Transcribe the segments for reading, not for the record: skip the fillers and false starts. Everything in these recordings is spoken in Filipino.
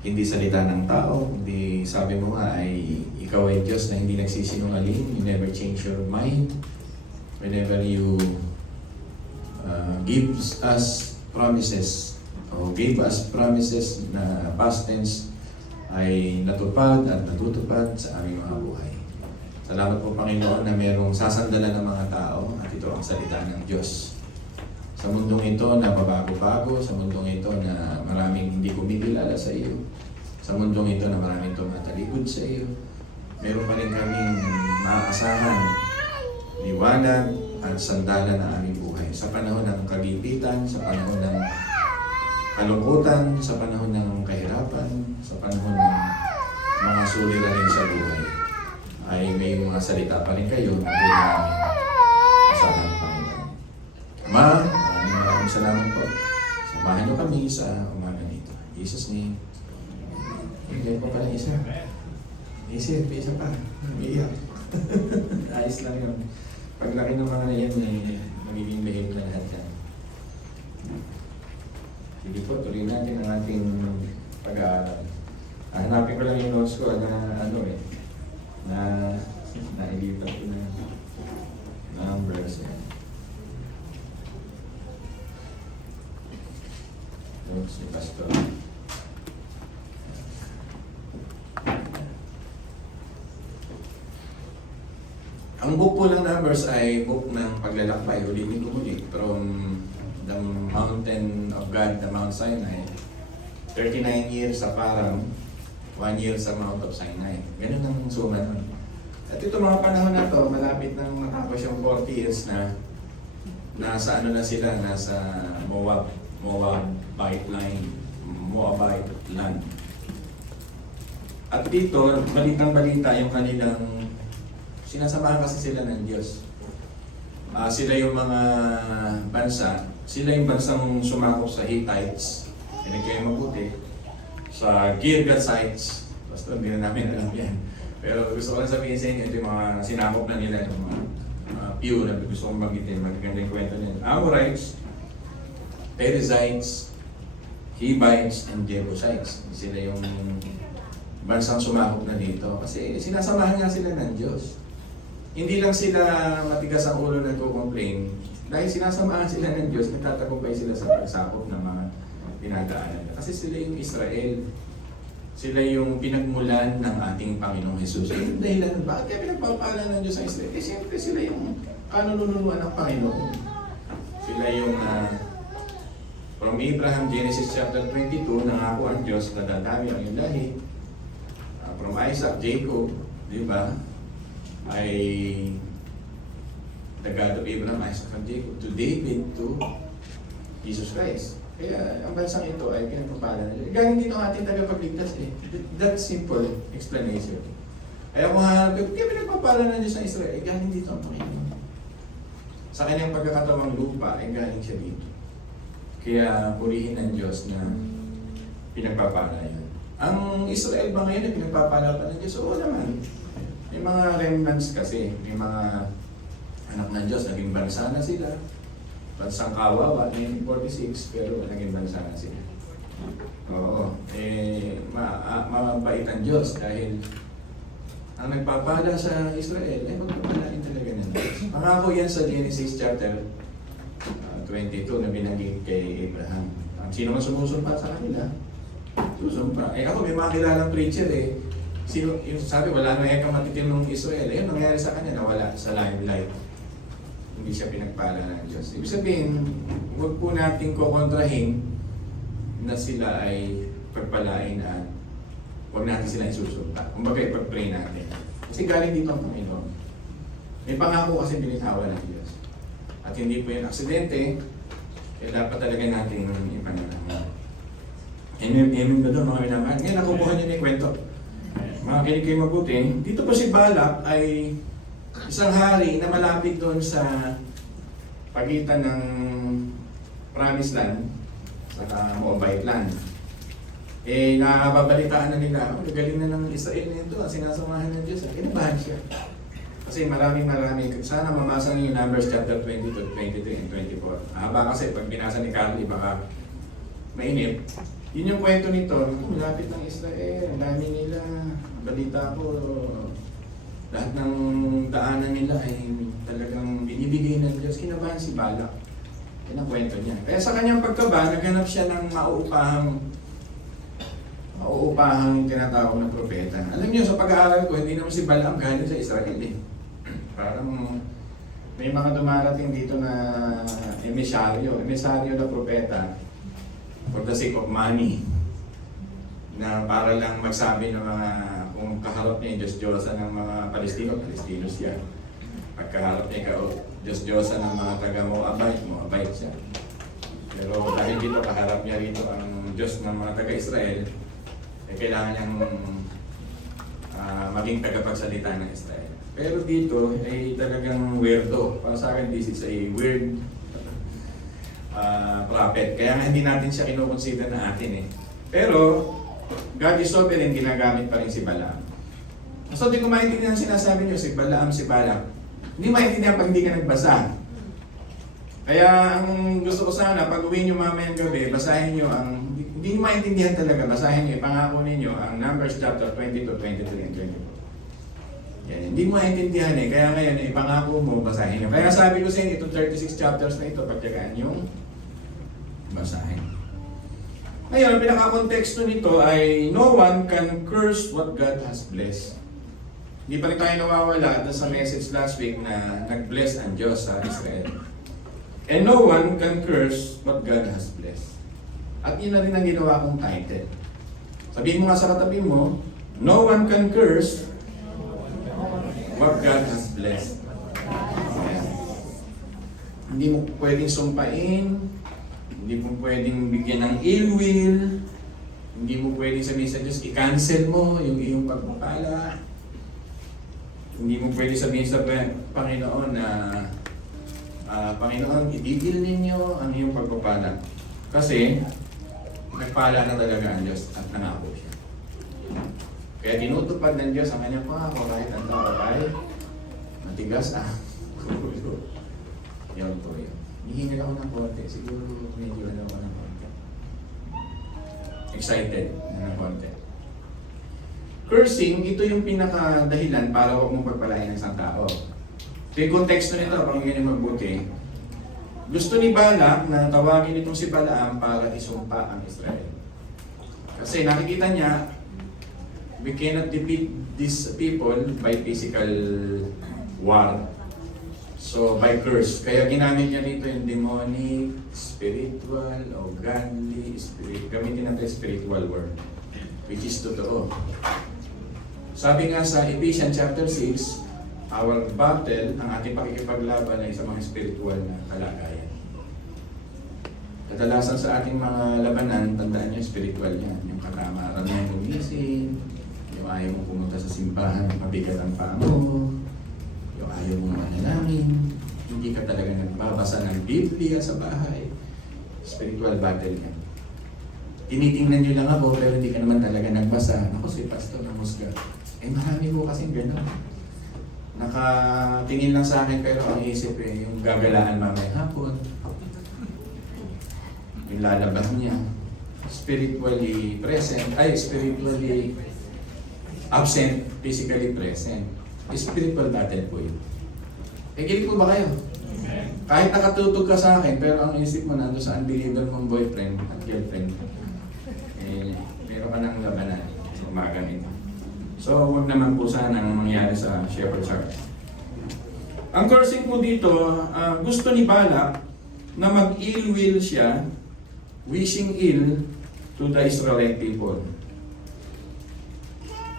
hindi salita ng tao, hindi sabi mo nga ay ikaw ay Diyos na hindi nagsisinungaling, you never change your mind. Whenever you gives us promises o gave us promises na past tense ay natupad at natutupad sa aming mga buhay. Salamat po Panginoon na mayroong sasandalan ng mga tao at ito ang salita ng Diyos. Sa mundong ito na pabago-bago, sa mundong ito na maraming hindi kumikilala sa iyo, sa mundong ito na maraming tumatalikod sa iyo, meron pa rin kaming maaasahan, liwanag at sandalan ng aming buhay. Sa panahon ng kagipitan, sa panahon ng kalungkutan, sa panahon ng kahirapan, sa panahon ng mga suliranin sa buhay, ay may mga salita pa rin kayo na pwede namin asahan ng Panginoon. Ama, maraming salamat po. Samahan niyo kami sa umaga nito. In Jesus' name. Ganyan pa pala isa. Isa pa. Umiiyak. Ayos lang yun. Pag laki ng mga yan, magiging behave na lahat yan. Sige po, tuloy natin ang ating pag-aaral. Hanapin ko lang yung notes ko na nailipat ko na numbers. Notes ni Pastor. Ang book po ng Numbers ay book ng paglalakbay, ulitin ko muli, from the mountain of God, the Mount Sinai. 39 years sa Paran, 1 year sa Mount of Sinai. Ganun ang suma nun. At ito mga panahon na to, malapit nang matapos yung 40 years na nasa ano na sila, nasa Moabite land. At dito, balitang-balita yung kanilang sinasamahan kasi sila ng Diyos. Sila yung mga bansa, sila yung bansang sumakop sa Hittites, hindi kayo mabuti, sa Girgasites, basta hindi na namin alam yan. Pero gusto ko lang sabihin sa inyo, ito yung mga sinakop na nila, yung mga few na gusto kong magitin, magagandang kwento nila. Amorites, Perizzites, Hivites, and Jebusites. Sila yung bansang sumakop na dito. Kasi sinasamahan nga sila ng Diyos. Hindi lang sila matigas ang ulo na to-complain. Dahil sinasamahan sila ng Diyos, nagtatagumpay sila sa pagsakop ng mga dinadaanan. Kasi sila yung Israel. Sila yung pinagmulan ng ating Panginoong Jesus. Yung dahilan, bakit kaya pinagpapala ng Diyos sa Israel? Eh siyempre sila yung kanununuan ng Panginoon. Sila yung from Abraham, Genesis chapter 22, nangako ang Diyos na dadami ang iyong lahi. From Isaac, Jacob, di ba? Ay the God of Abraham, Isaac, and Jacob, to David, to Jesus Christ. Kaya ang bansang ito ay pinagpapala na Diyos. Galing dito ang ating tagapagligtas eh. That simple explanation. Kaya kung kaya pinagpapala na Diyos sa Israel, eh galing dito ang Panginoon. Sa kanyang pagkakatawang lupa, ay galing siya dito. Kaya purihin ng Diyos na pinagpapala yun. Ang Israel ba ngayon ay pinagpapala pa ng Diyos? Oo naman. May mga remnants kasi, may mga anak ng Diyos, naging bansa na sila. Bansang kawawa, 1946, pero naging bansa na sila. Oo. Mabait ang Diyos dahil ang nagpapala sa Israel, ay magpapalain talaga ng Diyos. Pangako yan sa Genesis chapter 22 na binanggit kay Abraham. Sino man sumusumpa sa kanila, susumpa. Ako may mga kilalang preacher eh. Yung sabi, wala na ekang matitinong Israel. Ayun, nangyari sa kanya, nawala sa limelight. Hindi siya pinagpala ng Diyos. Ibig sabihin, huwag po natin kukontrahin na sila ay pagpalain at huwag natin sila isusunta. Kumbaga, ipag-pray natin. Kasi galing dito ang Panginoon. May pangako kasi binitawan ng Diyos. At hindi po yung aksidente, kaya dapat talaga natin ipanalangin. Amen ba doon mga minamahal? Ngayon, nakukuha niyo na yung kwento. Mga kinig kayo mabuti, dito po si Balak ay isang hari na malapit doon sa pagitan ng Promised Land sa Moabite Land. Eh, nakababalitaan na nila, galing na ng Israel na ito, sinasamahan ng Diyos. Kinabahan siya. Kasi marami. Sana mabasa niyo yung Numbers chapter 22, 23, and 24. Haba kasi pag binasa ni Carly, baka mainip. Yun yung kwento nito, malapit ng Israel, ang dami nila, balita ko, lahat ng daanan nila ay talagang binibigay ng Diyos. Kinabahan si Balak. Yan ang kwento niya. Kaya sa kanyang pagkaba, naghanap siya ng mauupahang tinatawag na propeta. Alam niyo, sa pag-aaral ko, hindi naman si Balaam galing sa Israel eh. Parang may mga dumarating dito na emisaryo na propeta for the sake of money, na para lang magsabi ng mga, kung kaharap niya yung Diyos-Diyosa ng mga Palestino siya. Pagkaharap niya Diyos-Diyosa ng mga taga-Moabite siya. Pero dahil dito, kaharap niya rito ang Diyos ng mga taga-Israel, eh, kailangan niyang maging tagapagsalita ng Israel. Pero dito ay talagang weirdo. Para sa akin, this is a weird prophet. Kaya nga hindi natin siya kinukonsider na atin eh. Pero God is sovereign, ginagamit pa rin si Balaam. So di ko maintindihan sinasabi niyo si Balaam, si Balak. Hindi maintindihan pag hindi ka nagbasa. Kaya ang gusto ko sana, pag uwi niyo mamayang gabi, basahin niyo ang, hindi niyo maintindihan talaga, basahin niyo, pangako ninyo ang Numbers chapter 22, 23, and 24. Yan, hindi mo maintindihan eh, kaya ngayon, ipangako mo, basahin niyo. Kaya sabi ko sa inyo, itong 36 chapters na ito, pagkakaan yung basahin. Ngayon, ang pinaka-konteksto nito ay no one can curse what God has blessed. Hindi pa rin tayo nawawala sa message last week na nag-bless ang Diyos sa Israel. And no one can curse what God has blessed. At yun na rin ang ginawa kong title. Sabihin mo nga sa katabi mo, no one can curse what God has blessed. Ayan. Hindi mo pwedeng sumpain, hindi mo pwedeng bigyan ng ill will, hindi mo pwedeng sabihin sa Diyos, i-cancel mo yung iyong pagpapala. Hindi mo pwedeng sabihin sa Panginoon na Panginoon, itigil ninyo ang iyong pagpapala. Kasi, nagpala na talaga ang Diyos at nangako siya. Kaya tinutupad ng Diyos ang kanyang pangako kahit ang tao ay matigas Yun po yun. Hihingal ako ng konti. Siguro medyo ano ako ng konti. Excited na ng konti. Cursing, ito yung pinaka-dahilan para huwag mong pagpalain ng isang tao. So yung konteksto nito, pakinggan niyo mabuti. Gusto ni Balak na tawagin itong si Balaam para isumpa ang Israel. Kasi nakikita niya, we cannot defeat these people by physical war. So, by curse. Kaya ginamit niya dito yung demonic, spiritual, o godly, gamitin natin spiritual word. Which is totoo. Sabi nga sa Ephesians chapter 6, our battle, ang ating pakikipaglaban ay sa mga spiritual na kalagayan. Kadalasan sa ating mga labanan, tandaan niyo, spiritual yan. Yung katamaran mo gumising, yung ayaw mo pumunta sa simbahan, mabigat ang paa mo, yung ayaw mong manalangin, hindi ka talaga nagbabasa ng Biblia sa bahay. Spiritual battle yan. Tinitingnan nyo lang ako pero hindi ka naman talaga nagbasa. Ako si Pastor na musga. Marami po kasing gano'n. Nakatingin lang sa akin pero ang isip yung gagalaan mamaya hapon. Yung lalabas niya. Spiritually present, spiritually absent, physically present. Spiritual battle po yun. Kikilig po ba kayo? Kahit nakatutog ka sa akin, pero ang isip mo nando sa unbeliever mong boyfriend at girlfriend, meron ka ng labanan sa umaga nito. So, huwag naman po sana ang mangyari sa Shepherd's Heart. Ang cursing po dito, gusto ni Balak na mag-ill will siya, wishing ill to the Israelite people.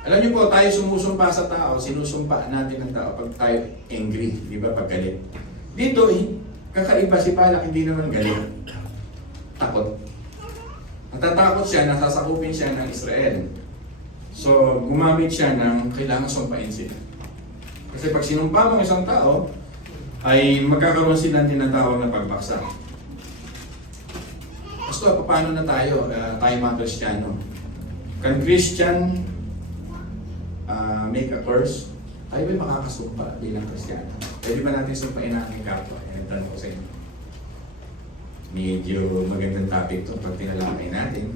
Alam niyo po, tayo sumusumpa sa tao, sinusumpa natin ng tao pag tayo angry, di ba, pag galit. Dito, kakaiba si Balak, hindi naman galit. Takot. Natatakot siya, nasasakupin siya ng Israel. So, gumamit siya ng kailangan sumpain sila. Kasi pag sinumpa mo isang tao, ay magkakaroon sila ng tinatawag na pagbaksak. Gusto, paano na tayo? Tayo mga Kristiyano. Can Christian make a curse? Tayo ba makakasumpa bilang Kristiyano? Pwede ba natin sumpain ang aming kapwa? Tanong ko sa inyo. Medyo magandang topic ito pag tinalakay natin.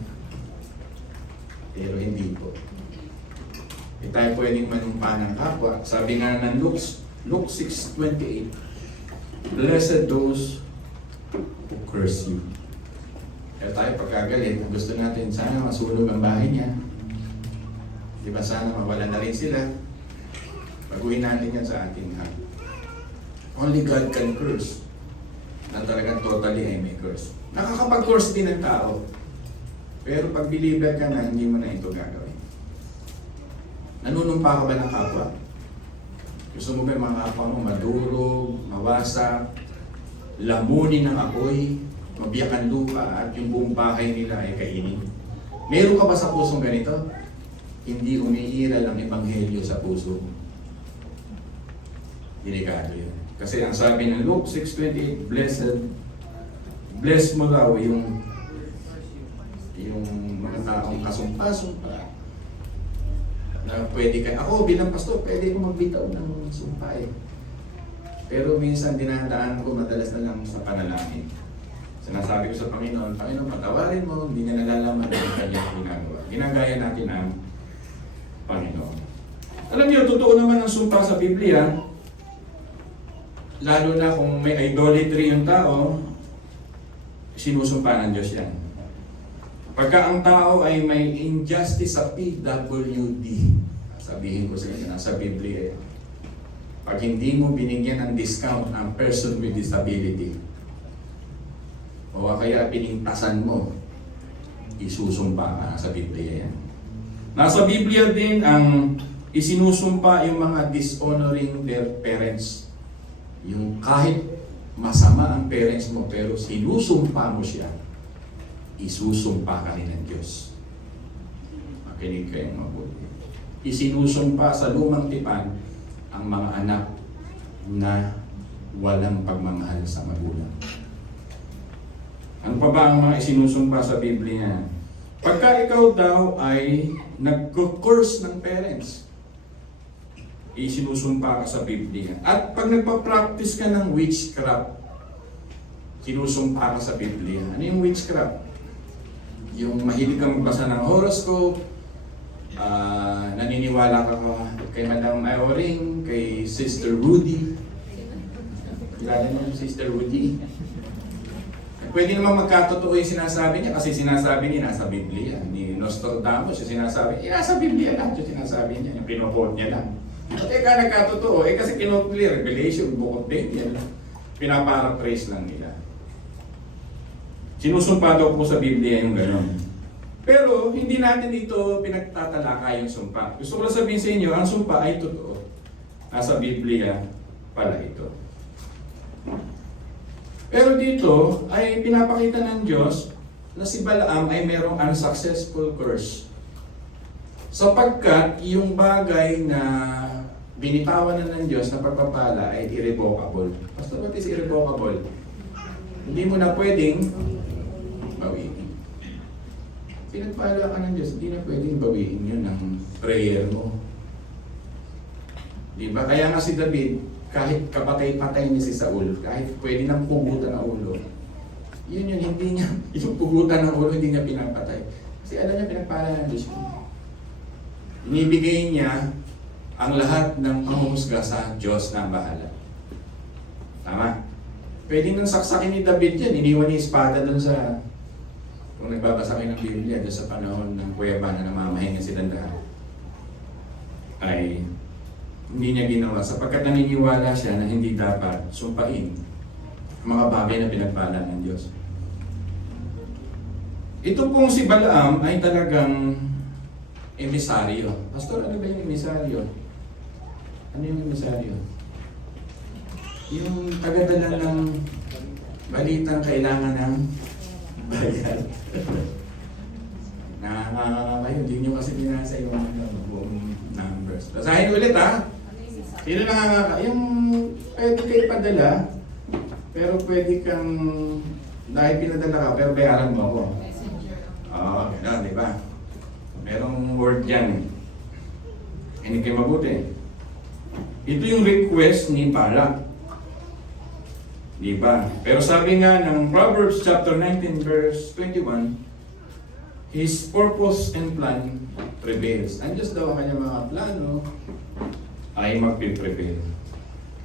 Pero hindi po. Hindi tayo pwedeng manumpa ng kapwa. Sabi nga ng Luke 6:28, "Blessed those who curse you." Kaya tayo pagkagalit, gusto natin sana masunog ang bahay niya. Di ba sana mawala na rin sila? Baguhin natin yan sa ating heart. Only God can curse. Na talagang totally ay may curse. Nakakapag-curse din ng tao. Pero pag believer ka na, hindi mo na ito gagawin. Nanunumpa ka ba ng kapwa? Gusto mo ba yung mga kapwa mo madurog, mawasak, lamunin ng apoy, mabiyak ang lupa at yung buong bahay nila ay kainin? Meron ka ba sa pusong ganito? Hindi umiiral ang ebanghelyo sa puso. Delikado yun. Kasi ang sabi ng Luke 6:28, bless mo daw yung mga taong kasumpa-sumpa na pwede ka, ako bilang pastor, pwede ko magbitaw ng sumpa eh. Pero minsan dinadaan ko madalas na lang sa panalangin. Sinasabi ko sa Panginoon, Panginoon, patawarin mo, hindi niya nalalaman ang kanyang ginagawa. Ginagaya natin ang Panginoon. Alam niyo, totoo naman ang sumpa sa Biblia. Lalo na kung may idolatry yung tao, sinusumpa ng Diyos yan. Pagka ang tao ay may injustice sa PWD, sabihin ko sa inyo, nasa Biblia eh. Pag hindi mo binigyan ng discount ang person with disability, o kaya pinintasan mo, isusumpa ka sa Biblia yan. Nasa Biblia din ang isinusumpa yung mga dishonoring their parents. Yung kahit masama ang parents mo pero sinusumpa mo siya, isusumpa ka rin ng Diyos. Makinig kayong mabuti. Isinusumpa sa lumang tipan ang mga anak na walang pagmamahal sa magulang. Ano pa ba ang mga isinusumpa sa Biblia? Pagka ikaw daw ay nag-curse ng parents, isinusumpa ka sa Biblia. At pag nagpa-practice ka ng witchcraft, sinusumpa ka sa Biblia. Ano yung witchcraft? Yung mahilig kang magbasa ng horoscope, naniniwala ka kay Madam Ioring, kay Sister Rudy. Kilala niyo yung Sister Rudy? Pwede naman magkatotoo yung sinasabi niya kasi sinasabi niya nasa Biblia. Ni Nostradamus yung sinasabi, nasa Biblia lang yung sinasabi niya, yung pinukot niya lang. At eka nagkatotoo, kasi kinot nila, Revelation, Book of Daniel, pinaparaphrase lang nila. Sinusumpa daw po sa Biblia yung gano'n. Pero hindi natin dito pinagtatalakay yung sumpa. Gusto ko lang sabihin sa inyo, ang sumpa ay totoo. Nasa Biblia pala ito. Pero dito ay pinapakita ng Diyos na si Balaam ay merong unsuccessful curse. Sapagkat yung bagay na binitawan na ng Diyos na pagpapala ay irrevocable. Pastor, what is irrevocable? Hindi mo na pwedeng bawiin. Pinagpala ka ng Diyos, hindi na pwedeng bawiin yun ng prayer mo. Diba? Kaya nga si David, kahit kapatay-patay niya si Saul, kahit pwede nang pugutan ang ulo, yun hindi niya, yung pugutan ng ulo, hindi niya pinapatay. Kasi alam niya, pinagpala ng Diyos. Inibigay niya ang lahat ng panghuhusga sa Diyos na bahala. Tama? Pwede nang saksakin ni David yan, iniwan niya espada dun sa, kung nagbabasa kayo ng Biblia, dun sa panahon ng kuweba na namamahinga silang lahat, ay hindi niya ginawa sapagkat naniniwala siya na hindi dapat sumpain ang mga bagay na pinagpala ng Diyos. Ito pong si Balaam ay talagang emisaryo. Pastor, ano ba yung emisaryo? Ano yung emisaryo? Yung tagadala ng balitang kailangan ng bayan. Kayo, hindi nyo kasi binasa yung buong numbers. Basahin ulit ha. Sino yung pwede kayo ipadala, pero pwede kang, dahil pinadala ka, pero bayaran mo ako. Oo, gano'n, di ba? Merong word dyan. Hindi kayo mabuti. Ito yung request ni Balak. Di ba? Pero sabi nga ng Proverbs chapter 19 verse 21, his purpose and plan prevails. Ang Diyos daw ang kanyang mga plano ay magpiprevail.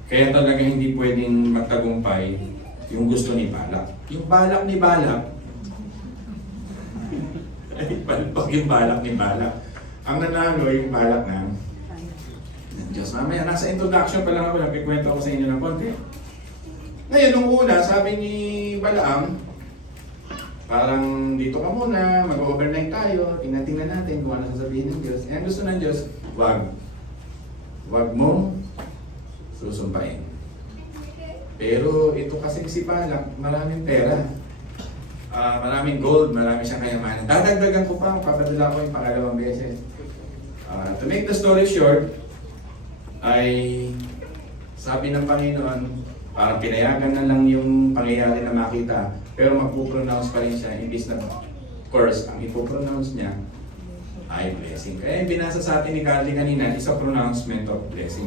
Kaya talaga hindi pwedeng magtagumpay yung gusto ni Balak. Yung balak ni Balak, ay palpag yung balak ni Balak. Ang nanalo yung balak ng Diyos. Mamaya, nasa introduction pa lang ako, nagkikwento ako sa inyo ng konti. Ngayon, nung una, sabi ni Balaam, parang dito ka muna, mag-overnight tayo, tingnan natin kung ano sasabihin ng Diyos. Eh, ang gusto ng Diyos, wag. Wag mong susumpain. Pero ito kasi si Balak, maraming pera. Maraming gold, marami siyang kayamanan. Dadagdagan ko pa, papadala ko yung pangalawang beses. To make the story short, ay sabi ng Panginoon, parang pinayagan na lang yung pangyayari na makita, pero magpupronounce pa rin siya, imbis na curse, ang ipopronounce niya ay blessing. Kaya yung binasa sa atin ni Carly kanina is a pronouncement of blessing.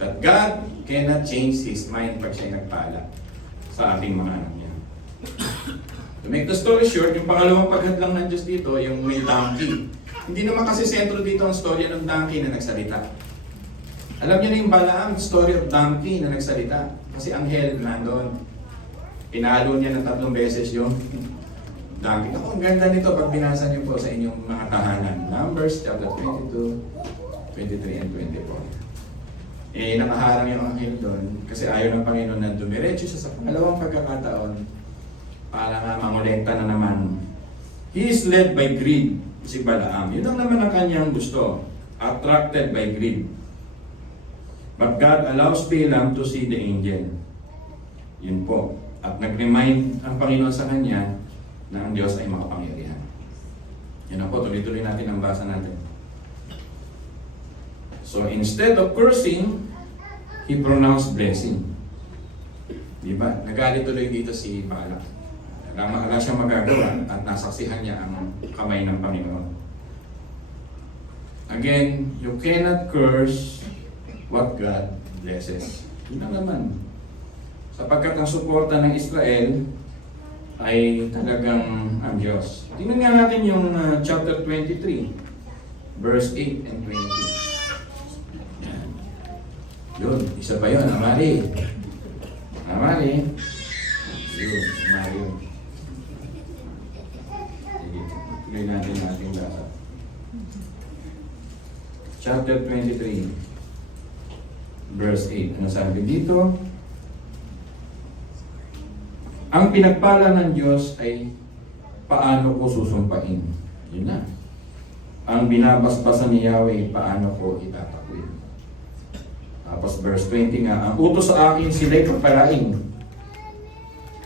That God cannot change His mind pag siya nagpala sa ating mga anak niya. To make the story short, yung pangalawang paghadlang ng Diyos dito, yung may donkey. Hindi naman kasi sentro dito ang story ng donkey na nagsalita. Alam niyo na yung Balaam, story of donkey na nagsalita. Kasi anghel nandun. Pinalo niya ng 3 beses yung donkey. Ako, ang ganda nito pag binasa niyo po sa inyong mga tahanan. Numbers chapter 22, 23, and 24. Eh, nakaharang yung anghel doon kasi ayaw ng Panginoon na dumiretso siya sa pangalawang pagkakataon para nga mangolekta na naman. He is led by greed, si Balaam. Yun lang naman ang kanyang gusto. Attracted by greed. But God allows Balaam to see the angel. Yun po. At nag-remind ang Panginoon sa kanya na ang Diyos ay makapangyarihan. Yun po, tuloy-tuloy natin ang basa natin. So instead of cursing, he pronounced blessing. Diba? Nagalit tuloy dito si Balak. Wala siyang magagawa at nasaksihan niya ang kamay ng Panginoon. Again, you cannot curse what God blesses. Yun na naman. Sapagkat ang suporta ng Israel ay talagang ang Diyos. Tingnan nga natin yung chapter 23, verse 8 and 20. Yan. Yun, isa pa yun, Amari. Amari. Yun, Amari yun. Sige, tuloy natin ating basa. Chapter 23. Verse 8, ano sabi dito? Ang pinagpala ng Diyos ay paano ko susumpain. Yun na. Ang binabasbasan ni Yahweh, paano ko itatakwil. Tapos verse 20 nga, ang utos sa akin sila'y pagpalain.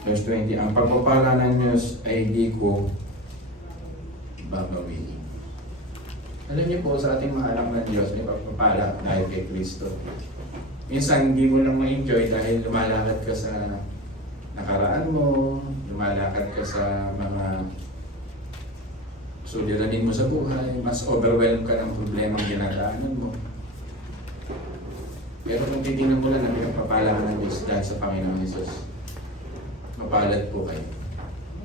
Verse 20, ang pagpapala ng Diyos ay di ko babawin. Alam niyo po, sa ating mga anak ng Diyos, may pagpapala dahil kay Kristo. Minsan, hindi mo lang ma-enjoy dahil lumalakad ka sa nakaraan mo, lumalakad ka sa mga suliranin mo sa buhay, mas overwhelmed ka ng problemang ginagaanan mo. Pero kung titingnan mo lang na pinagpapala ka ng Diyos dahil sa Panginoon Jesus, mapalad po kayo.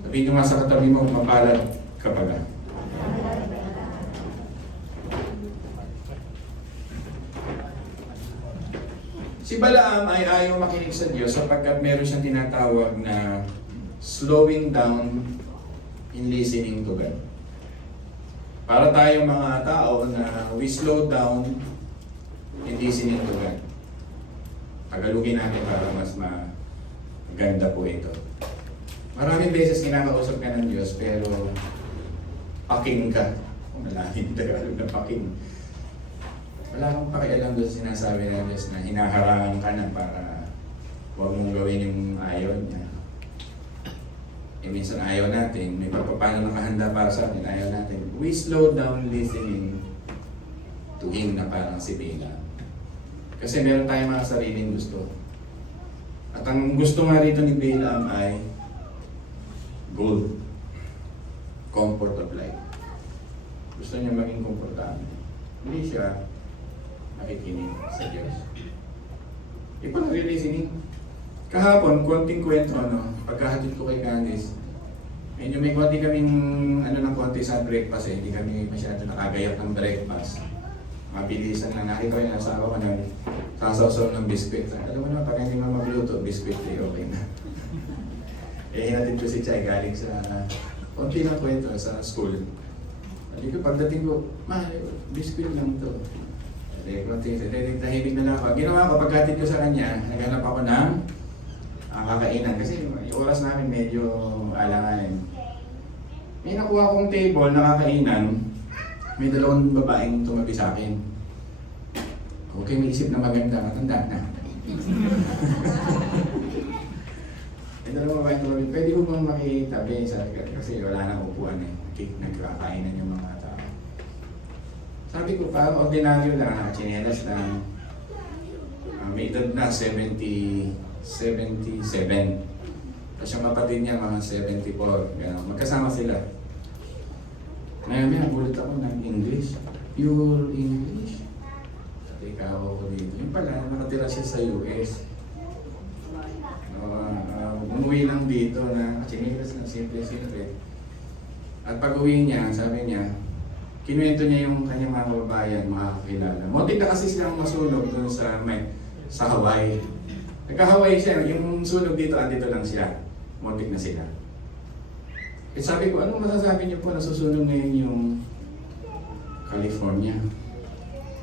Sabihin nyo nga sa katabi mo, mapalad ka pa ba? Si Balaam ay ayaw makinig sa Diyos sapagkat meron siyang tinatawag na slowing down in listening to God. Para tayong mga tao na we slow down in listening to God. Tagalugin natin para mas maganda po ito. Maraming beses kinakausap ka ng Diyos pero paking ka. Malaking Tagalog na paking. Wala kang pakialam doon sa sinasabi ng Diyos na hinaharangan ka na para huwag mong gawin yung ayaw niya. Eh minsan ayaw natin, may paano nakahanda para sa atin, ayaw natin. We slow down listening to Him na parang si Balaam. Kasi meron tayong mga sariling gusto. At ang gusto nga rito ni Balaam ay gold. Comfort of life. Gusto niya maging komportable. Hindi siya nakikinig sa Diyos. Iba nare-listening. Kahapon, konting kwento, pagkahatid ko kay Candice, Medyo may konti kaming ano ng konti sa breakfast eh. Hindi kami masyado nakagayat ng breakfast. Mabilisan lang. Nakita ko yung asawa ko na sasaw-saw ng biskwit. Alam mo na, pag hindi mo magluto, biskwit eh, okay na. Eh, hinatid ko si Chay galing sa konti ng kwento sa school. Hindi ko pagdating ko, ma, biskwit lang to. Eh, konti, tahimik na lang ako. Ginawa ko, pagkatid ko sa kanya, naghanap ako ng kakainan. Kasi yung oras namin medyo alanganin. May nakuha akong table na kakainan. May dalawang babaeng tumabi sa akin. Okay, may isip na maganda, matanda na. May dalawang babaeng tumabi. Pwede ko bang makitabi sa kasi wala nang upuan eh. Nagkakainan yung mga tao. Sabi ko, parang ordinaryo lang, chinelas lang. May edad na 77. Tapos yung kapatid niya mga 74. Gano'n. Magkasama sila. Ngayon may nagulat ako ng English. Pure English. Teka ako dito. Yung pala, nakatira siya sa US. Umuwi lang dito na chinilas na simple-simple. At pag uwi niya, sabi niya, kinuwento niya yung kanyang mga kababayan, mga kakilala. Muntik na kasi silang masunog dun sa Hawaii. Nagka-Hawaii siya, yung sunog dito, andito lang sila. Muntik na sila. Eh sabi ko, ano masasabi niyo po na susunog ngayon yung California?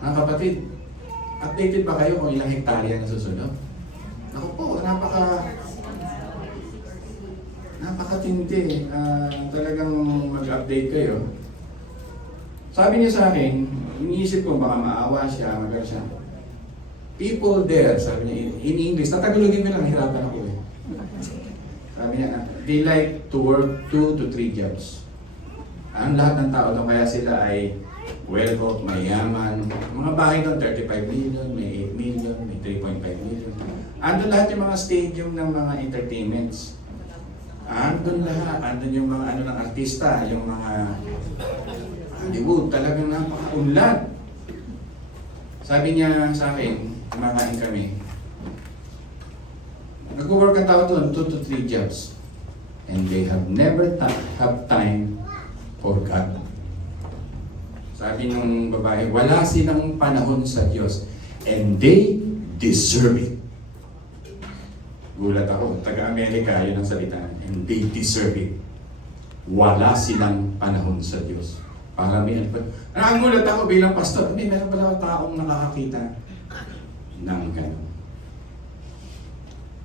Mga kapatid, updated ba kayo kung ilang hektarya na susunog? Ako po, napakatindi. Talagang mag-update kayo. Sabi niya sa akin, iniisip ko baka maawa siya, magkano siya. People there, sabi niya in English, tatagulogin ko lang, hirapan ako eh. Sabi niya, they like to work 2 to 3 jobs. Ang lahat ng tao doon, kaya sila ay well-off, mayaman. Mga bahay doon, 35 million, may 8 million, may 3.5 million. Andun lahat yung mga stadium ng mga entertainments. Andun lahat, andun yung mga ano ng artista, yung mga Hollywood, talagang napaka-unlad. Sabi niya sa akin, kumakain kami. Nag-work ang tao doon, 2 to 3 jobs. And they have never have time for God. Sabi ng babae, wala silang panahon sa Diyos. And they deserve it. Gulat ako, taga-Amerika, yun ang salita. And they deserve it. Wala silang panahon sa Diyos. Paramihan pa. Ang gulat ako bilang pastor, may meron pala taong nakakakita ng gano'n.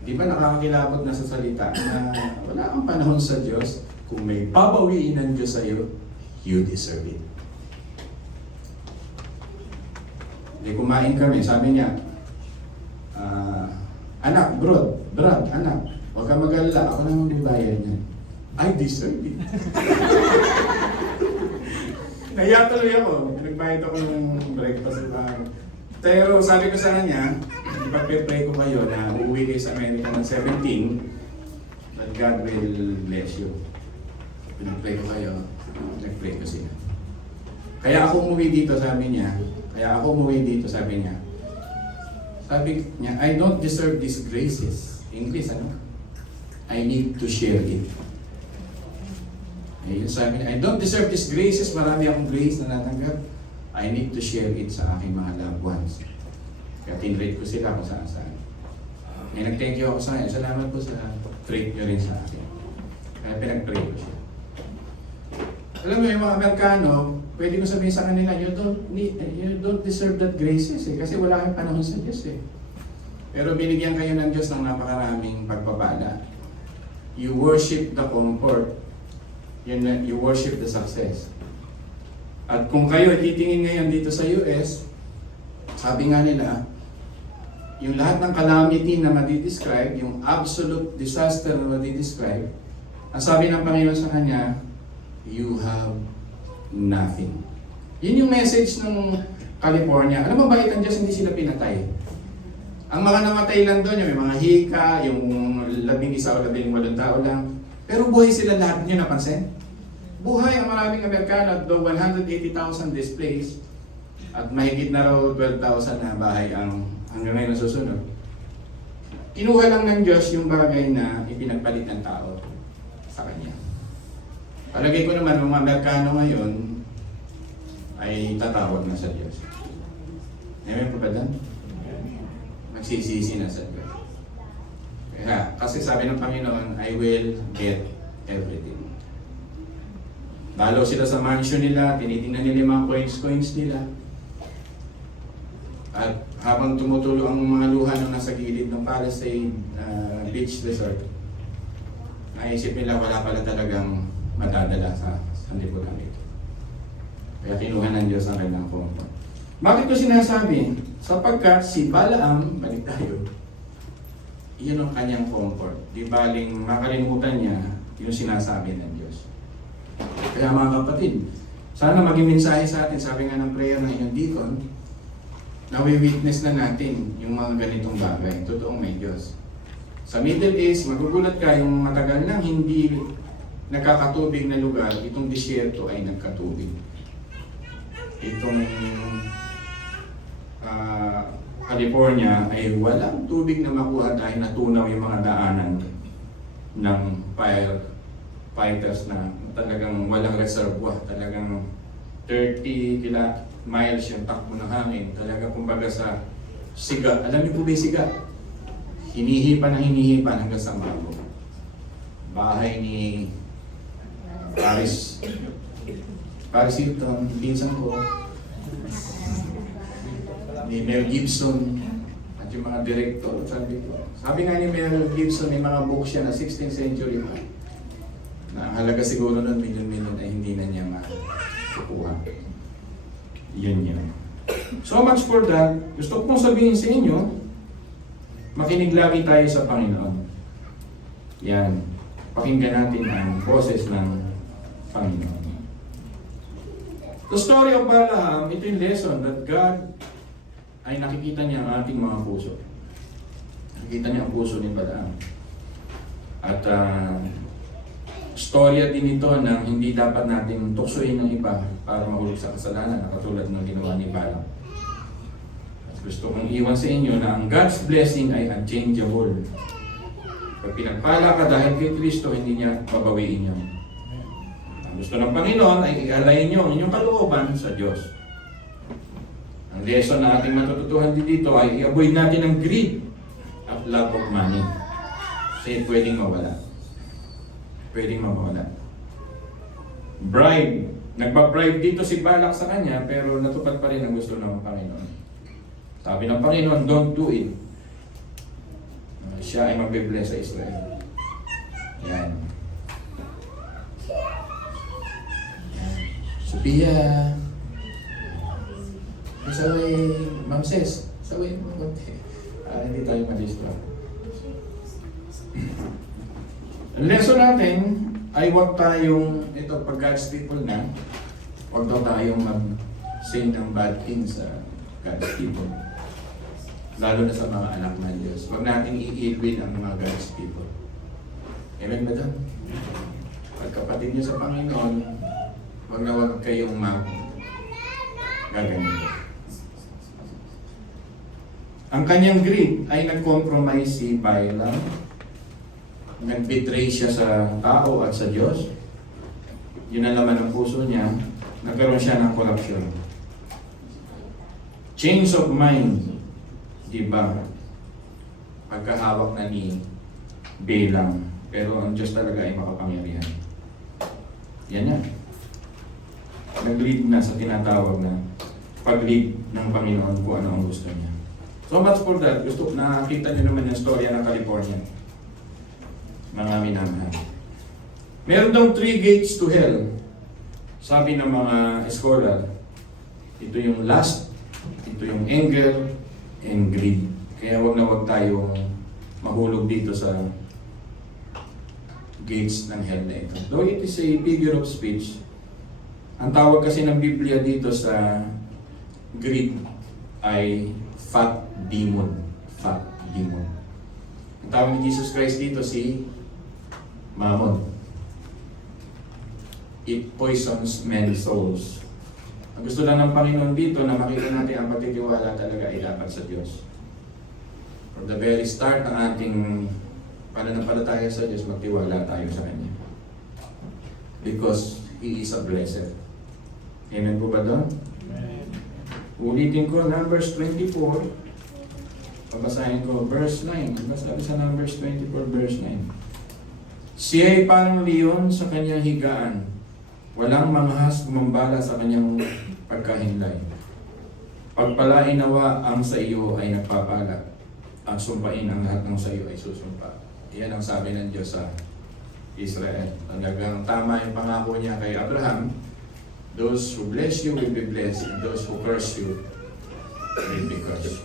Di ba nakakakilabot na sa salita na wala kang panahon sa Diyos, kung may babawiin ng Diyos sa iyo, you deserve it. Di kumain kami, sabi niya, anak, Brad, anak, huwag ka mag-alala, ako na magbibayad niya. I deserve it. Naiyak tuloy ako, nagbayad ako ng breakfast. Pero sabi ko sa kanya, ipag-pray ko kayo na uuwi kayo sa Amerika ng 17, that God will bless you. Pinag-pray ko kayo, nag-pray ko sila. Kaya ako umuwi dito, sabi niya, sabi niya, I don't deserve these graces. English, ano? I need to share it. Ayun, sabi niya, I don't deserve these graces, marami akong grace na natanggap. I need to share it sa aking mga loved ones. Kaya tinrate ko sila kung saan-saan. May nag-thank you ako sa kanya. Salamat po sa treat nyo rin sa akin. Kaya pinag-pray ko siya. Alam mo yung mga Amerikano, pwede ko sabihin sa kanila, you don't deserve that graces eh. Kasi wala kang panahon sa Diyos eh. Pero binigyan kayo ng Diyos ng napakaraming pagpapala. You worship the comfort. You worship the success. At kung kayo titingin ngayon dito sa US, sabi nga nila, yung lahat ng calamity na madi-describe, yung absolute disaster na madi-describe, ang sabi ng Panginoon sa kanya, you have nothing. Yun yung message ng California. Alam mo bakit ang Diyos hindi sila pinatay? Ang mga namatay lang doon, yung mga hika, yung 11 o 18 tao lang. Pero buhay sila lahat. Nyo napansin? Buhay ang maraming Amerikano at 180,000 displaced at mahigit na raw 12,000 na bahay ang hanggang ngayon nasusunod. Kinuha lang ng Diyos yung bagay na ipinagpalit ng tao sa Kanya. Palagay ko naman, mga Amerikano ngayon ay tatawag na sa Diyos. Amen po ba doon? Magsisisi na sa Diyos. Kaya, kasi sabi ng Panginoon, I will get everything. Lalo sila sa mansion nila, tinitingnan nila yung mga coins nila. At habang tumutulo ang mga luha ng nasa gilid ng Palisade Beach Resort, naisip nila wala pala talagang madadala sa lipunan ito. Kaya kinuha ng Diyos ang kanilang comfort. Bakit ko sinasabi? Sapagkat si Balaam, balik tayo, iyon ang kanyang comfort. Di baling makalimutan niya yung sinasabi ng Diyos. Kaya mga kapatid, sana maging mensahe sa atin, sabi nga ng prayer ng inyong deacon, nawi-witness na natin yung mga ganitong bagay. Totoong may Diyos. Sa Middle East, magugulat ka yung matagal nang hindi nagkakatubig na lugar, itong disyerto ay nagkatubig. Itong California ay walang tubig na makuha dahil natunaw yung mga daanan ng firefighters na talagang walang reservoir. Talagang 30 miles yung takbo ng hangin. Talagang kumbaga sa siga. Alam niyo po ba yung siga? Hinihipan hanggang sa Mago. Bahay ni Paris Hilton, pinsan ko, ni Mel Gibson, at yung mga director, sabi nga ni Mel Gibson, may mga book siya na 16th century pa, na ang halaga siguro nun, milyon-milyon ay hindi na niya makukuha. Yun. So much for that. Gusto kong sabihin sa inyo, makinig lagi tayo sa Panginoon. Yan. Pakinggan natin ang boses ng Panginoon. The story of Balaam, ito yung lesson that God ay nakikita niya ang ating mga puso. Nakikita niya ang puso ni Balaam. At storya din ito na hindi dapat natin tuksoin ng iba para mahulog sa kasalanan, katulad ng ginawa ni Balaam. At gusto kong iwan sa inyo na ang God's blessing ay unchangeable. Pag pinagpala ka dahil kay Kristo, hindi niya babawiin yun. Ang gusto ng Panginoon ay i-alayin nyo ang inyong kalooban sa Diyos. Ang lesson na ating matututuhan dito ay i-avoid natin ang greed at love of money. Kasi pwedeng mawala. Pwedeng mawala. Bribe. Nagpa-bribe dito si Balak sa kanya, pero natupad pa rin ang gusto ng Panginoon. Sabi ng Panginoon, don't do it. Siya ay magbe-bless sa Israel. Yan. Sophia. Isaway, Ma'am Ses. Isaway mo konti. Hindi tayo ma-distract. Ang lesson natin ay huwag tayong, ito pag God's people na, huwag daw tayong mag-say ng bad things sa God's people. Lalo na sa mga anak ng Diyos. Huwag natin i-ill-will ang mga God's people. Amen ba doon? Pagkapatid niyo sa Panginoon, huwag na huwag kayong gaganito. Ang kanyang greed ay nag-compromise si Balaam. Nag-betray siya sa tao at sa Diyos. Yun ang laman ng puso niya. Nagkaroon siya ng corruption. Change of mind. Diba? Pagkahawak na ni Balaam. Pero ang Diyos talaga ay makapangyarihan. Yan yan. Nag-lead na sa tinatawag na pag-lead ng Panginoon kung ano ang gusto niya. So much for that. Gusto nakita niyo naman yung storya ng California. Mga minamahal. Meron daw 3 gates to hell. Sabi ng mga scholar, ito yung lust, ito yung anger, and greed. Kaya wag na wag tayong mahulog dito sa gates ng hell na ito. Though it is a figure of speech, ang tawag kasi ng Biblia dito sa greed ay fat demon. Fat demon. Ang tawag ni Jesus Christ dito si Mammon. It poisons men's souls. Ang gusto lang ng Panginoon dito na makita natin ang pagtitiwala talaga ay dapat sa Diyos. From the very start ng ating pananampalataya sa Diyos, magtiwala tayo sa Kanya. because He is a blessed. Amen po ba doon? Ulitin ko, Numbers 24. Pabasahin ko, verse 9. Ano sabi sa Numbers 24, verse 9? Siya ay parang leon sa kanyang higaan. Walang manghas gumambala sa kanyang pagkahinlay. Pagpalain nawa ang sa iyo ay nagpapala. Ang sumpain ang lahat ng sa iyo ay susumpa. Iyan ang sabi ng Diyos sa Israel. Talagang tama yung pangako niya kay Abraham. Those who bless you will be blessed, and those who curse you will be cursed.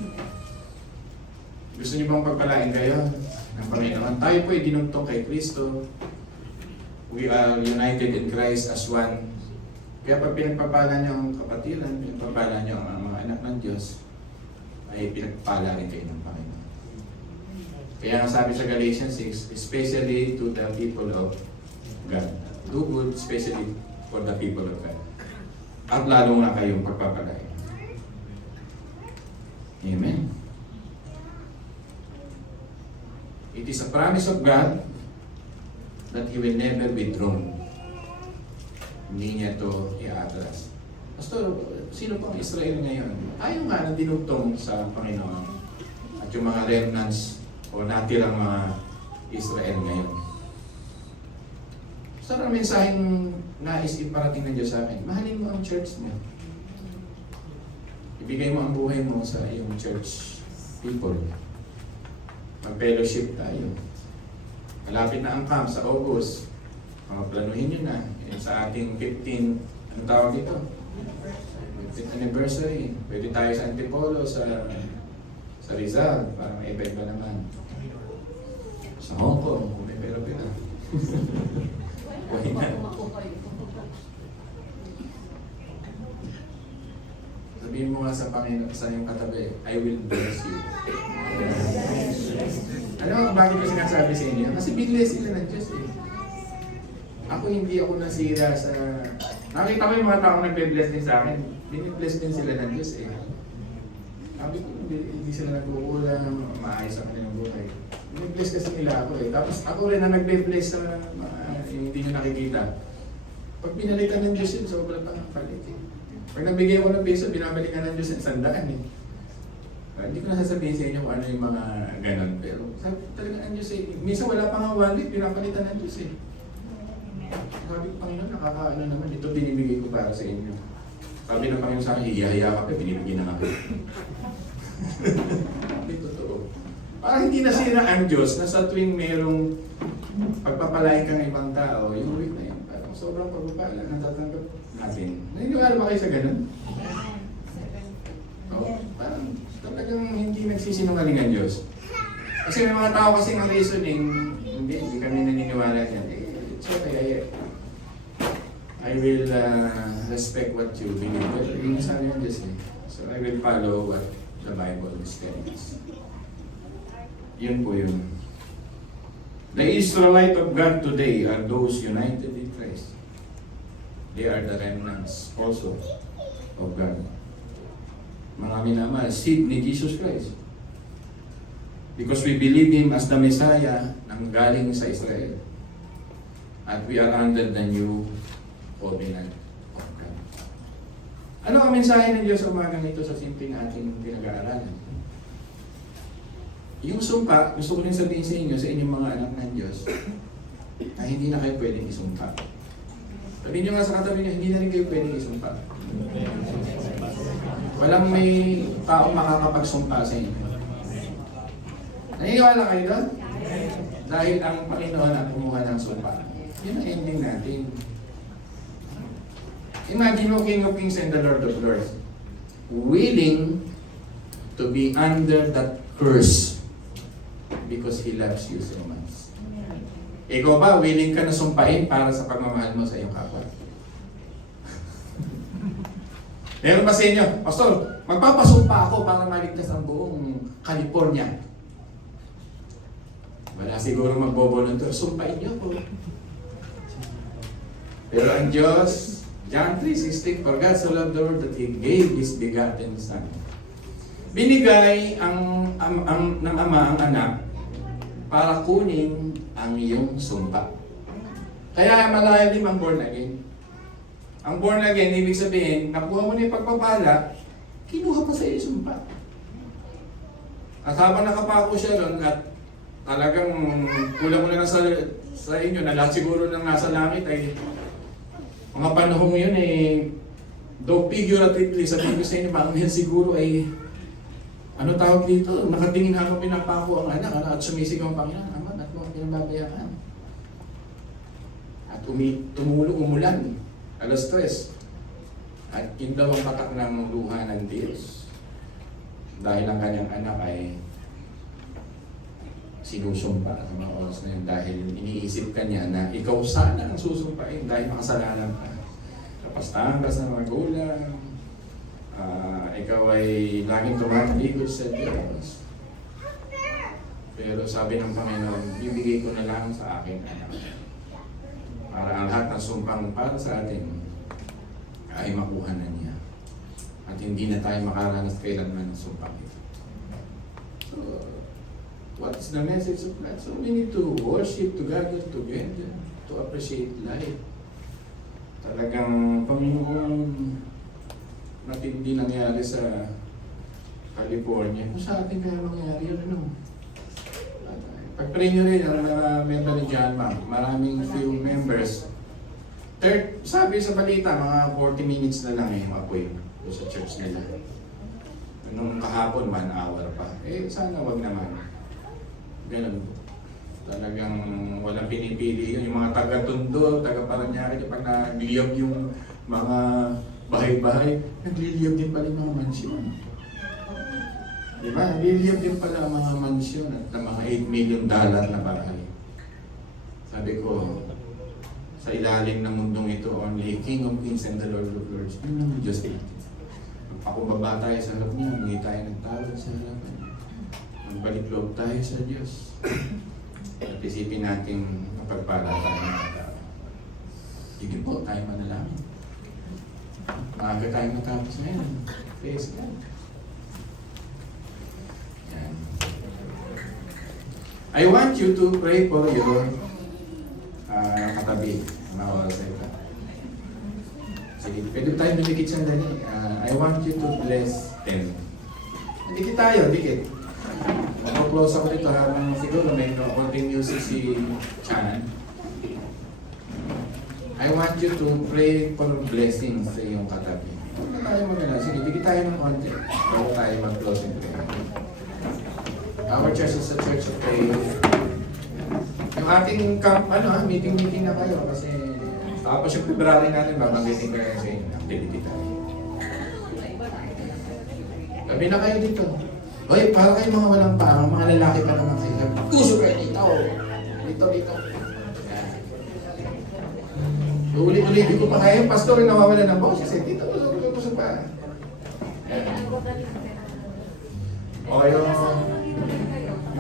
Gusto niyo bang pagpalain kayo ng Panginoon? Tayo po ay dinugtong kay Kristo. We are united in Christ as one. Kaya pag pinagpapala niyo ang kapatiran, pinagpapala niyo ang mga anak ng Diyos, ay pinagpapala rin kayo ng Panginoon. Kaya ang sabi sa Galatians 6, especially to the people of God. Do good, especially for the people of God. At lalo nga kayong pagpapalain. Amen. It is a promise of God that He will never withdraw. Hindi niya ito i-atras. Pastor, sino pang Israel ngayon? Tayo nga na dinugtong sa Panginoon at yung mga remnants o natirang mga Israel ngayon. Saan ang mensaheng nais iparating ng Diyos sa akin? Mahalin mo ang church mo. Ibigay mo ang buhay mo sa iyong church people. Mag-fellowship tayo. Malapit na ang camp sa August. Planuhin nyo na. Yan sa ating 15, ano tawag dito? 15th anniversary. Pwede tayo sa Antipolo, sa Rizal, para may iba-iba naman. Sa Hong Kong, kung may pera-pera. Why not? Sabihin mo nga sa Panginoon, sa iyong katabi, I will bless you. Alam mo bakit ko sinasabi sa inyo? Kasi binless sila ng Diyos eh. Hindi ako nasira sa... Nakita ko yung mga taong nagbe-bless din sa akin. Binibless din sila ng Diyos eh. Sabi ko, hindi sila nagkukulang ng maayos ang kanilang buhay. Binibless kasi nila ako eh. Tapos ako rin na nagbe-bless sa hindi nyo nakikita. Pag pinalitan ng Diyos yun, sobrang pang palit eh. Pag nabigay ko ng piso, binabalikan ng Diyos yung 100 eh. Hindi ko nasasabihin sa inyo kung ano yung mga ganon. Pero sabi talaga ng Diyos eh. Minsan wala pa nga wallet, pinapalitan ng Diyos eh. Sabi ko, Panginoon, nakakaano naman. Ito binibigay ko para sa inyo. Sabi ng Panginoon sa akin, hiya-hiya ka pa, binibigyan na ako. Hindi totoo. Parang hindi nasira ang Diyos na sa tuwing merong pagpapalain kang ibang tao, yung week na yun, parang sobrang pagpapala na tatanggap natin. Naniniwala ba kayo sa ganun? Parang talagang hindi nagsisinungaling ang Diyos. Kasi may mga tao kasing ang reasoning, hindi kami naniniwala dyan. It's okay, I will respect what you believe. But yung sabi ng Diyos eh. So I will follow what the Bible is telling us. Yun po yun. The Israelite of God today are those united in Christ. They are the remnants also of God. Mga minamahal, seed ni Jesus Christ. Because we believe Him as the Messiah nang galing sa Israel. At we are under the new covenant of God. Ano ang mensahe ng Diyos sa umagang ito sa simpleng ating pinag-aaralan? Yung sumpa, gusto ko rin sabihin sa inyo, sa inyong mga anak ng Diyos, ay hindi na kayo pwedeng isumpa. Sabihin nyo nga sa katabi nyo, hindi na rin kayo pwedeng isumpa. Walang may taong makakapagsumpa sa inyo. Naniniwala kayo doon? Dahil ang Panginoon ang kumuha ng sumpa. Yun ang ending natin. Imagine mo, King of Kings and the Lord of Lords, willing to be under that curse because He loves you so much. Ikaw ba, willing ka na sumpain para sa pagmamahal mo sa iyong kapwa? Meron ba sa inyo, Pastor, magpapasumpa ako para maligtas ang buong California. Wala siguro magbo-volunteer, sumpain niyo ako. Pero ang Diyos, John 3:16, for God so loved the world that He gave His begotten Son. Binigay ng Ama ang anak para kunin ang iyong sumpa. Kaya malalim ang born again. Ang born again, ibig sabihin, nakuha mo na yung pagpapala, kinuha pa sa iyo yung sumpa. At habang nakapako siya doon at talagang kulang mo na lang sa inyo na lahat siguro nang nasa langit ay mga panahon yun eh, though figuratively, sabihin ko sa inyo, mga yan siguro ay ano tawag dito, nakatingin habang pinapako ang anak at sumisigaw ang Panginoon, Ama, at mo pinababayaan. At umulan, alas 3. At yun daw ang patak ng luha ng Diyos. Dahil ang kanyang anak ay sinusumpa sa mga oras na yun dahil iniisip ka niya na ikaw sana ang susumpain dahil makasalanan ka. Kapastahan ka sa mga gulang, ikaw ay laging tumaligot sa Diyos. Pero sabi ng Panginoon, bibigay ko na lang sa aking anak. Para ang lahat ng sumpang para sa atin ay makuha na niya. At hindi na tayo makaranas kailanman ng sumpang ito. So, what is the message of life? So we need to worship together, to appreciate life. Talagang Panginoon matindi nangyari sa California. Kung sa atin kaya mangyari yun, ano? Pag-pray nyo rin, ang mga member ni John Mark, maraming few members. Sabi sa balita, mga 40 minutes na lang yung apoy sa church nila. Nung kahapon, 1 hour pa. Eh, sana wag naman. Ganun po. Talagang walang pinipili yun. Yung mga taga-Tondo, taga-Paranaque, pag nagliyab yung mga bahay-bahay, nagliliyab din pala yung mga mansyon. Diba? Nagliliyab din pala ang mga mansyon at ang mga $8 million na bahay. Sabi ko, sa ilalim ng mundong ito, only King of Kings and the Lord of Lords. Yun naman Diyos natin. Magpakumbaba tayo sa harap niya, hindi tayo nagtawag sa harapan. Magbalik loob tayo sa Diyos. At isipin natin mapagpala tayo ng tao. Sige po, tayo manalangin. Maaga tayo matapos ngayon. Praise God. Yan. I want you to pray for your katabi. Mga oras na ito. Sige, pwede tayo dumikit sandali. I want you to bless them. Dikit tayo, dikit. Mag-close ako dito habang siguro may konting music si Chan. I want you to pray for blessings sa iyong katabi. Huwag na tayo magana. Sige, dikit tayo ng konti. Bago tayo mag-close in prayer. Our church is a church of faith. Yung ating meeting na kayo kasi tapos yung February natin, babanggitin kayo sa inyo. Activity tayo. Gabi na kayo dito. Hoy, para kayo mga walang pang, mga lalaki pa naman kayo. Puso kayo dito. Dito. Uli-ulitin ko pa kayo. Pastor, nawawala ng boses. Dito, puso pa. O, yung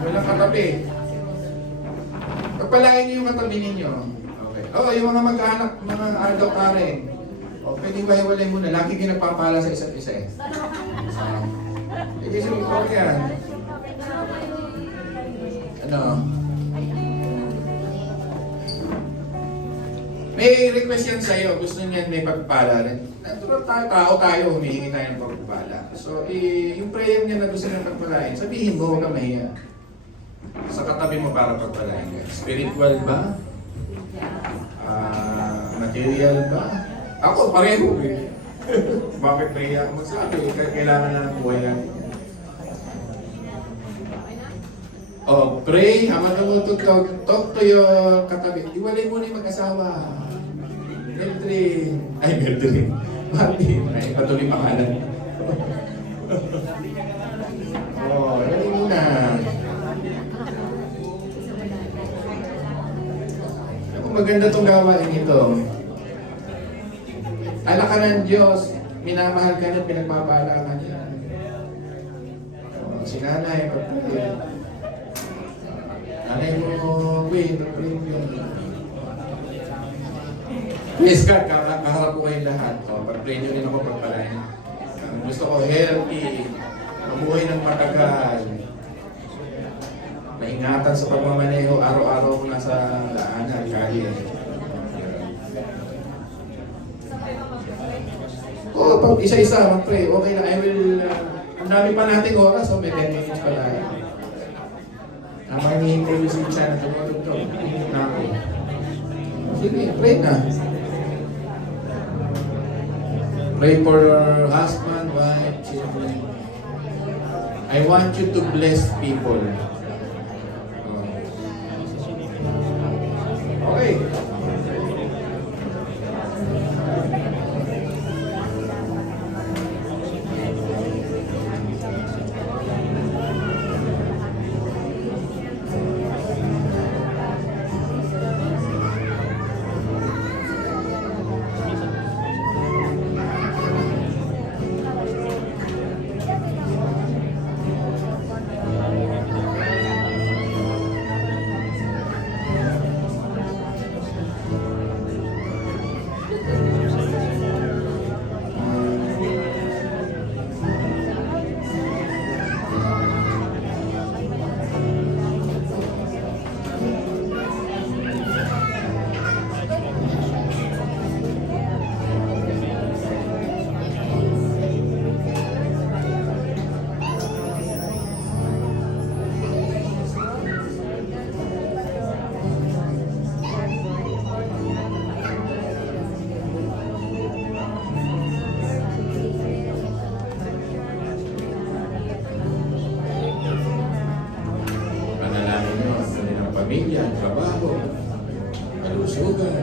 walang katabi. Pagpalain niyo yung katabi ninyo. Okay. O, yung mga mag-anak, mga adult ka rin. O, pwede iwalay muna. Lagi kayo nagpapala sa isa't isa. Kasi okay yan. Ano? May request yan sa'yo. Gusto niyan may pagpapala rin. Natural tayo, humihingi tayo ng pagpapala. So, yung prayer niya na gusto niya pagpalain, sabihin mo, huwag kang mahiya. Sa katabi mo para pagpalain ka. Spiritual ba? Material ba? Ako, pareho eh. Bakit nahiya ako magsabi? Kailangan na ng buhay natin. Oh, pray, habang talk to your katabi. Iwalay mo na yung mag-asawa. Meldrin. Martin. Ay, patuloy pangalan. Oh, iwalay mo na. Ako, maganda tong gawain ito. Anak ka ng Diyos, minamahal ka niya, pinagpapala ka niya. Oh, si nanay, pagpapala. Nanay mo, wait. Praise God, kaharap ko kayong lahat. O, pag-pray nyo rin ako pagpalain. Gusto ko healthy, mabuhay ng matagal. Maingatan sa pagmamaneho, araw-araw ko nasa daanan, kali. Oo, pag isa-isa, mag-pray. Okay na, I will, ang dami pa nating oras, may 10 minutes pa tayo. Habang hinihintay ko si Chana, tumutugtog. Hinihintay na ako. Sige, pray na. Pray for your husband, wife, children. I want you to bless people. Okay. Panalangin nyo ang kanilang pamilya, trabaho, kalusugan.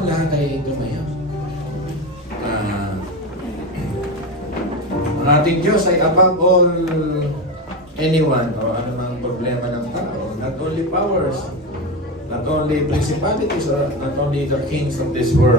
naman lahat ay tumayo. Ang ating Diyos ay above all anyone o anumang problema ng tao. Not only powers, not only principalities, or not only the kings of this world.